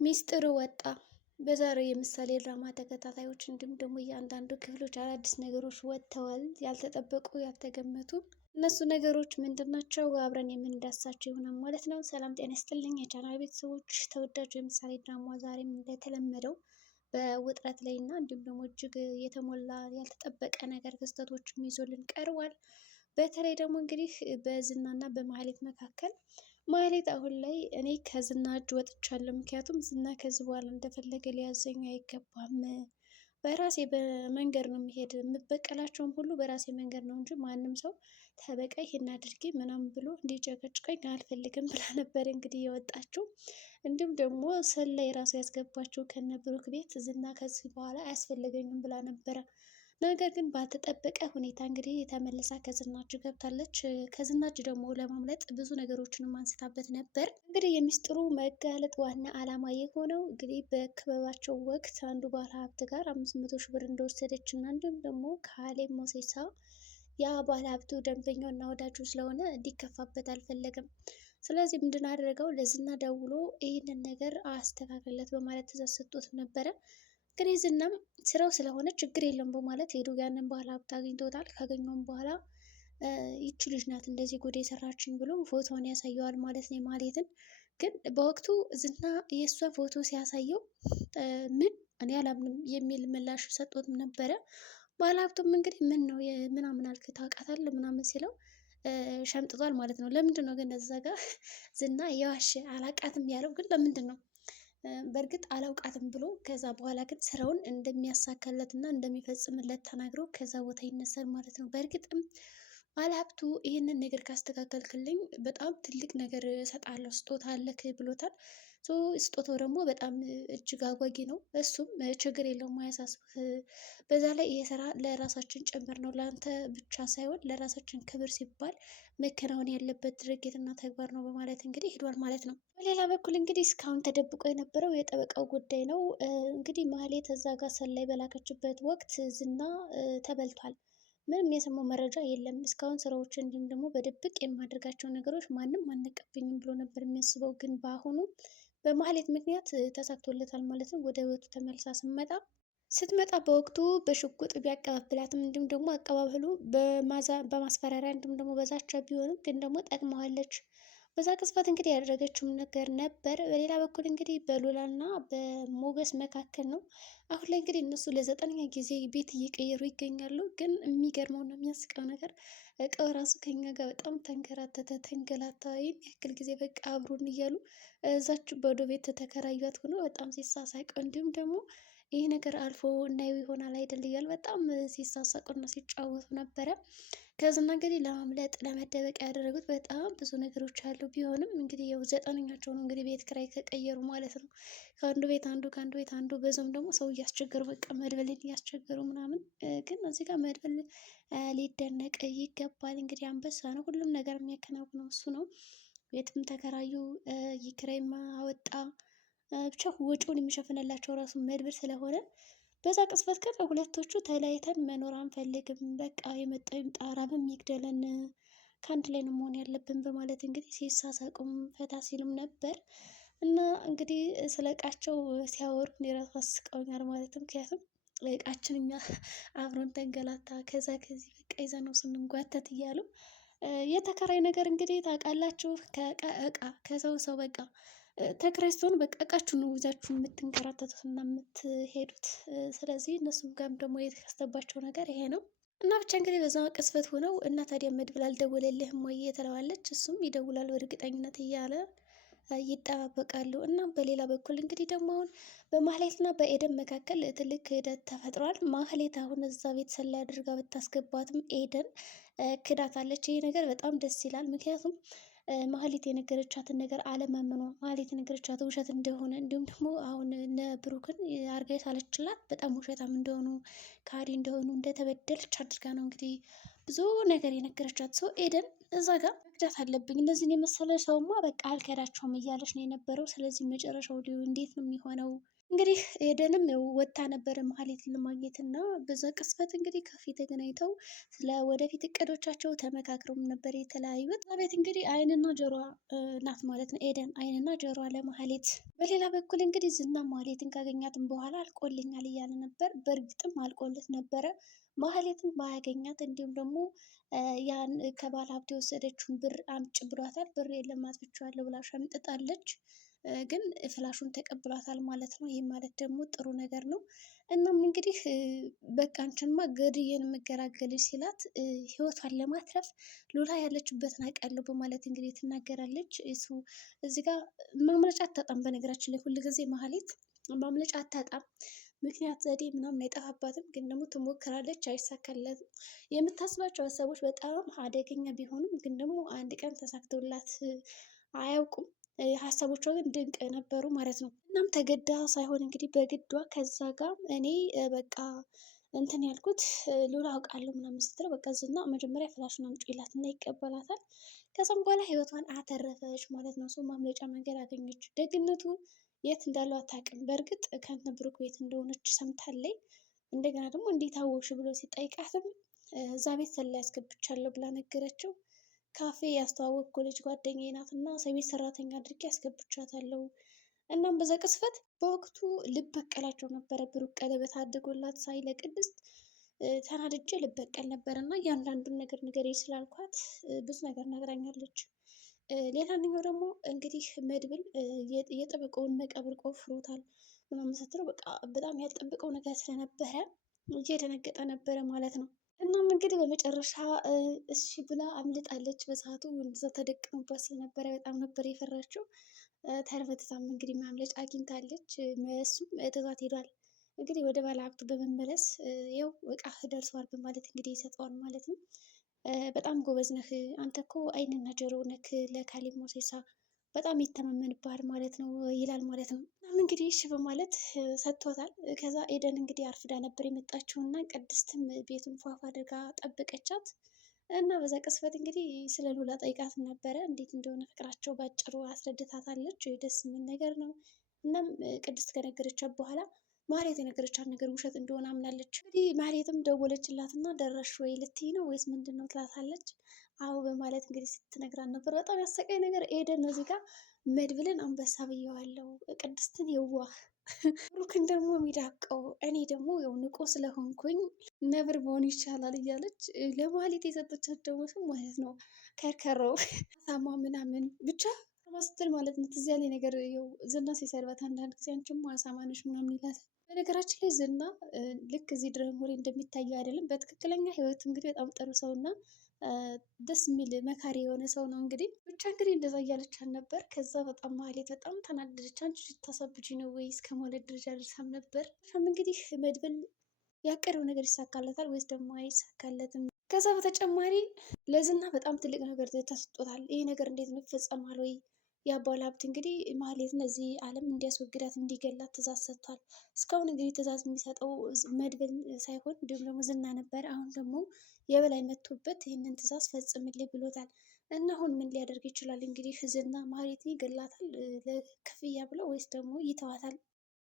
ሚስጥሩ ወጣ። በዛሬው የምሳሌ ድራማ ተከታታዮች እንዲሁም ደግሞ እያንዳንዱ ክፍሎች አዳዲስ ነገሮች ወጥተዋል። ያልተጠበቁ ያልተገመቱ እነሱ ነገሮች ምንድን ናቸው? አብረን የምንዳሳቸው ይሆናል ማለት ነው። ሰላም ጤና ይስጥልኝ የቻናል ቤተሰቦች፣ ተወዳጁ የምሳሌ ድራማ ዛሬም እንደተለመደው በውጥረት ላይ እና እንዲሁም ደግሞ እጅግ የተሞላ ያልተጠበቀ ነገር ክስተቶችም ይዞልን ቀርቧል። በተለይ ደግሞ እንግዲህ በዝናና በማህሌት መካከል ማህሌት አሁን ላይ እኔ ከዝና እጅ ወጥቻለሁ፣ ምክንያቱም ዝና ከዚህ በኋላ እንደፈለገ ሊያዘኝ አይገባም፣ በራሴ በመንገድ ነው የሚሄድ፣ የምበቀላቸውም ሁሉ በራሴ መንገድ ነው እንጂ ማንም ሰው ተበቃ ይሄን አድርጌ ምናምን ብሎ እንዲጨቀጭቀኝ አልፈልግም ብላ ነበር እንግዲህ የወጣችው። እንዲሁም ደግሞ ሰላይ ራሱ ያስገባችው ከነ ብሩክ ቤት ዝና ከዚህ በኋላ አያስፈልገኝም ብላ ነበረ። ነገር ግን ባልተጠበቀ ሁኔታ እንግዲህ ተመልሳ ከዝናጅ ገብታለች። ከዝናጅ ደግሞ ለማምለጥ ብዙ ነገሮችን አንስታበት ነበር። እንግዲህ የሚስጥሩ መጋለጥ ዋና ዓላማ የሆነው እንግዲህ በክበባቸው ወቅት አንዱ ባለ ሀብት ጋር 500 ሺህ ብር እንደወሰደች እና እንዲሁም ደግሞ ካሌብ ሞሴሳ ያ ባለ ሀብቱ ደንበኛው እና ወዳጁ ስለሆነ እንዲከፋበት አልፈለገም። ስለዚህ ምንድን አደረገው? ለዝና ደውሎ ይህንን ነገር አስተካከለት በማለት ትዕዛዝ ሰጥቶት ነበረ። እንግዲህ ዝናም ስራው ስለሆነ ችግር የለም በማለት ሄዶ ያንን ባለ ሀብት አግኝቶታል። ካገኘውም በኋላ ይቺ ልጅ ናት እንደዚህ ጉድ የሰራችኝ ብሎ ፎቶውን ያሳየዋል ማለት ነው ማለትን። ግን በወቅቱ ዝና የእሷን ፎቶ ሲያሳየው ምን እኔ አላምንም የሚል ምላሽ ሰጥቶትም ነበረ። ባለ ሀብቱም እንግዲህ ምን ነው ምናምን አልክ ታውቃታለህ ምናምን ሲለው ሸምጥቷል ማለት ነው። ለምንድን ነው ግን እዛ ጋር ዝና የዋሽ አላቃትም ያለው ግን ለምንድን ነው? በእርግጥ አላውቃትም ብሎ ከዛ በኋላ ግን ስራውን እንደሚያሳካለት እና እንደሚፈጽምለት ተናግሮ ከዛ ቦታ ይነሳል ማለት ነው። በእርግጥም ባለሀብቱ ይህንን ነገር ካስተካከልክልኝ በጣም ትልቅ ነገር እሰጣለሁ ስጦታ አለክ ብሎታል። ስጦታው ደግሞ በጣም እጅግ አጓጊ ነው። እሱም ችግር የለውም አያሳስብህ፣ በዛ ላይ ይሄ ስራ ለራሳችን ጭምር ነው፣ ለአንተ ብቻ ሳይሆን ለራሳችን ክብር ሲባል መከናወን ያለበት ድርጊትና ተግባር ነው በማለት እንግዲህ ሄዷል ማለት ነው። በሌላ በኩል እንግዲህ እስካሁን ተደብቆ የነበረው የጠበቃው ጉዳይ ነው። እንግዲህ ማህሌት እዛ ጋር ሰላይ በላከችበት ወቅት ዝና ተበልቷል። ምንም የሰማው መረጃ የለም እስካሁን ስራዎች እንዲሁም ደግሞ በድብቅ የማደርጋቸው ነገሮች ማንም አነቀብኝም ብሎ ነበር የሚያስበው። ግን በአሁኑ በማህሌት ምክንያት ተሳክቶለታል ማለት ነው። ወደ ህይወቱ ተመልሳ ስትመጣ በወቅቱ በሽጉጥ ቢያቀባብላትም እንዲሁም ደግሞ አቀባበሉ በማስፈራሪያ እንዲሁም ደግሞ በዛቻ ቢሆንም ግን ደግሞ ጠቅመዋለች። በዛ ቅጽበት እንግዲህ ያደረገችውም ነገር ነበር። በሌላ በኩል እንግዲህ በሉላና በሞገስ መካከል ነው። አሁን ላይ እንግዲህ እነሱ ለ9ኛ ጊዜ ቤት እየቀየሩ ይገኛሉ። ግን የሚገርመው እና የሚያስቀው ነገር እቃው ራሱ ከኛ ጋር በጣም ተንከራተተ ተንገላታ፣ ይህን ያክል ጊዜ በቃ አብሮን እያሉ እዛች በወደ ቤት ተከራዩት ሆኖ በጣም ሲሳሳቅ እንዲሁም ደግሞ ይህ ነገር አልፎ እናየው ይሆናል አይደል እያሉ በጣም ሲሳሳቁና ሲጫወቱ ነበረ። ከዝና እንግዲህ ለማምለጥ ለመደበቅ ያደረጉት በጣም ብዙ ነገሮች አሉ። ቢሆንም እንግዲህ ያው 9ኛቸው ነው እንግዲህ ቤት ኪራይ ከቀየሩ ማለት ነው። ከአንዱ ቤት አንዱ ከአንዱ ቤት አንዱ በዛም ደግሞ ሰው እያስቸገሩ በቃ መድበልን እያስቸገሩ ምናምን። ግን እዚህ ጋር መድበል ሊደነቅ ይገባል። እንግዲህ አንበሳ ነው፣ ሁሉም ነገር የሚያከናውነው እሱ ነው። ቤትም ተከራዩ፣ የኪራይም አወጣ፣ ብቻ ወጪውን የሚሸፍንላቸው ራሱ መድብል ስለሆነ በዛ ቅጽበት ግን ሁለቶቹ ተለያይተን መኖር አንፈልግም፣ በቃ የመጣው ይምጣ ራብም ይግደለን፣ ከአንድ ላይ ነው መሆን ያለብን በማለት እንግዲህ ሲሳሳቁም ፈታ ሲሉም ነበር። እና እንግዲህ ስለ እቃቸው ሲያወሩ የራሱ አስቀውኛል ማለት ነው። ምክንያቱም እቃችን እኛ አብሮን ተንገላታ ከዛ ከዚህ በቃ ይዘነው ስንንጓተት እያሉ የተከራይ ነገር እንግዲህ ታውቃላችሁ፣ ከእቃ ከሰው ሰው በቃ ተከራይቶን በቃ እቃችሁ ነው ይዛችሁ የምትንከራተቱት እና የምትሄዱት። ስለዚህ እነሱም ጋርም ደግሞ የተከሰተባቸው ነገር ይሄ ነው። እና ብቻ እንግዲህ በዛ ቅጽበት ሆነው እና ታዲያ መድብል አልደወለልህም ወይ ትለዋለች። እሱም ይደውላል በእርግጠኝነት እያለ ይጠባበቃሉ። እና በሌላ በኩል እንግዲህ ደግሞ አሁን በማህሌትና በኤደን መካከል ትልቅ ክህደት ተፈጥሯል። ማህሌት አሁን እዛ ቤት ሰላይ አድርጋ ብታስገባትም ኤደን ክዳታለች። ይሄ ነገር በጣም ደስ ይላል። ምክንያቱም ማህሌት የነገረቻትን ነገር አለማመኗ፣ ማህሌት የነገረቻት ውሸት እንደሆነ እንዲሁም ደግሞ አሁን እነ ብሩክን አርጋ የሳለችላት በጣም ውሸታም እንደሆኑ ካዲ እንደሆኑ እንደተበደለች አድርጋ ነው እንግዲህ ብዙ ነገር የነገረቻት። ሰው ኤደን እዛ ጋር መክዳት አለብኝ። እነዚህን የመሰለ ሰውማ በቃ አልከዳቸውም እያለች ነው የነበረው። ስለዚህ መጨረሻው እንዴት ነው የሚሆነው? እንግዲህ ኤደንም ያው ወጥታ ነበረ መሀሌትን ለማግኘት እና በዛ ቅስፈት እንግዲህ ካፌ ተገናኝተው ስለ ወደፊት እቅዶቻቸው ተመካክረውም ነበር የተለያዩት። ቤት እንግዲህ አይንና ጆሮ ናት ማለት ነው ኤደን አይንና ጆሮ ለመሀሌት። በሌላ በኩል እንግዲህ ዝና መሀሌትን ካገኛትም በኋላ አልቆልኛል እያለ ነበር። በእርግጥም አልቆለት ነበረ። መሀሌትን ባያገኛት እንዲሁም ደግሞ ያን ከባለ ሀብት የወሰደችውን ብር አምጭ ብሏታል። ብር የለም አጥፍቼዋለሁ ብላ ሸምጥጣለች። ግን ፍላሹን ተቀብሏታል ማለት ነው። ይህ ማለት ደግሞ ጥሩ ነገር ነው። እናም እንግዲህ በቃ አንቺንማ ገድዬን የምገላገልሽ ሲላት ህይወቷን ለማትረፍ ሉላ ያለችበትን አውቃለሁ በማለት እንግዲህ ትናገራለች። እሱ እዚህ ጋር ማምለጫ አታጣም። በነገራችን ላይ ሁል ጊዜ መሀሌት ማምለጫ አታጣም። ምክንያት ዘዴ ምናምን አይጠፋባትም። ግን ደግሞ ትሞክራለች፣ አይሳካለትም። የምታስባቸው ሀሳቦች በጣም አደገኛ ቢሆኑም ግን ደግሞ አንድ ቀን ተሳክተውላት አያውቁም። ሀሳቦቿ ግን ድንቅ ነበሩ ማለት ነው። እናም ተገዳ ሳይሆን እንግዲህ በግዷ ከዛ ጋር እኔ በቃ እንትን ያልኩት ሉላ አውቃለሁ ምናምን ስትለው በቃ ዝና መጀመሪያ ፍላሹን አምጪ ይላትና ይቀበላታል። ከዛም በኋላ ህይወቷን አተረፈች ማለት ነው። ሰው ማምለጫ መንገድ አገኘች። ደግነቱ የት እንዳለው አታውቅም። በእርግጥ ከእነ ብሩክ ቤት እንደሆነች ሰምታለች። እንደገና ደግሞ እንዴት አወቅሽ ብሎ ሲጠይቃትም እዛ ቤት ሰላይ ያስገብቻለሁ ብላ ነገረችው። ካፌ ያስተዋወቅኩ ልጅ ጓደኛዬ ናት እና የቤት ሰራተኛ አድርጌ ያስገብቻታለሁ። እናም በዛ ቅስፈት በወቅቱ ልበቀላቸው ነበረ። ብሩክ ቀለበት አድርጎላት ሳይ ለቅድስት ተናድጄ ልበቀል ነበር እና እያንዳንዱን ነገር ንገሪኝ ስላልኳት ብዙ ነገር ነግራኛለች። ሌላኛው ደግሞ እንግዲህ መድብል የጠበቀውን መቃብር ቆፍሮታል ምናምን ስትለው በቃ በጣም ያልጠበቀው ነገር ስለነበረ እየደነገጠ ነበረ ማለት ነው። እናም እንግዲህ በመጨረሻ እሺ ብላ አምልጣለች። በሰዓቱ እዛ ተደቅኖባት ስለነበረ በጣም ነበር የፈራችው። ተርበትታም እንግዲህ ማምለጫ አግኝታለች። እሱም ትቷት ሄዷል። እንግዲህ ወደ ባለ ሀብቱ በመመለስ ያው እቃ ደርሰዋል በማለት እንግዲህ ይሰጠዋል ማለት ነው። በጣም ጎበዝ ነህ አንተ እኮ አይንና ጆሮ ነክ ለካሌብ ሞሴሳ በጣም ይተማመንብሃል ማለት ነው ይላል ማለት ነው። እናም እንግዲህ እሺ በማለት ሰጥቶታል። ከዛ ኤደን እንግዲህ አርፍዳ ነበር የመጣችው እና ቅድስትም ቤቱን ፏፏ አድርጋ ጠበቀቻት እና በዛ ቅስፈት እንግዲህ ስለ ሉላ ጠይቃት ነበረ። እንዴት እንደሆነ ፍቅራቸው ባጭሩ አስረድታታለች። ደስ የሚል ነገር ነው። እናም ቅድስት ከነገረቻት በኋላ ማህሌት የነገረቻት ነገር ውሸት እንደሆነ አምናለች። እንግዲህ ማህሌትም ደወለችላት እና ደረሽ ወይ ልትይ ነው ወይስ ምንድን ነው ትላታለች። አዎ በማለት እንግዲህ ስትነግራት ነበር። በጣም ያሰቃኝ ነገር ኤደን እዚህ ጋር መድብልን አንበሳ ብየዋለው፣ ቅድስትን የዋህ ብሩክን ደግሞ የሚዳቀው እኔ ደግሞ ያው ንቆ ስለሆንኩኝ ነብር መሆን ይቻላል እያለች ለማህሌት የሰጠቻት ደግሞ ስም ማለት ነው ከርከረው ሳማ ምናምን ብቻ ስትል ማለት ነው። ትዝ ያለኝ ነገር ያው ዝና ሲሰርባት አንዳንድ ጊዜ አንቺማ አሳማ ነሽ ምናምን ይላታል። በነገራችን ላይ ዝና ልክ እዚህ ድራማ ላይ እንደሚታየው አይደለም። በትክክለኛ ህይወት እንግዲህ በጣም ጥሩ ሰው እና ደስ የሚል መካሪ የሆነ ሰው ነው። እንግዲህ ብቻ እንግዲህ እንደዛ እያለቻት ነበር። ከዛ በጣም ማህሌት በጣም ተናደደች። አንቺ ልታሳብጂ ነው ወይ እስከ ማለት ደረጃ ደርሳም ነበር። እንግዲህ መድብል ያቀደው ነገር ይሳካለታል ወይስ ደግሞ አይሳካለትም? ከዛ በተጨማሪ ለዝና በጣም ትልቅ ነገር ተሰጥቶታል። ይሄ ነገር እንዴት ነው ይፈጸማል ወይ? የአባል ሀብት እንግዲህ ማህሌትን እዚህ ዓለም እንዲያስወግዳት እንዲገላት ትእዛዝ ሰጥቷል። እስካሁን እንግዲህ ትእዛዝ የሚሰጠው መድብል ሳይሆን እንዲሁም ደግሞ ዝና ነበር። አሁን ደግሞ የበላይ መጥቶበት ይህንን ትእዛዝ ፈጽምልኝ ብሎታል። እና አሁን ምን ሊያደርግ ይችላል? እንግዲህ ዝና ማህሌትን ይገላታል ለክፍያ ብለው ወይስ ደግሞ ይተዋታል?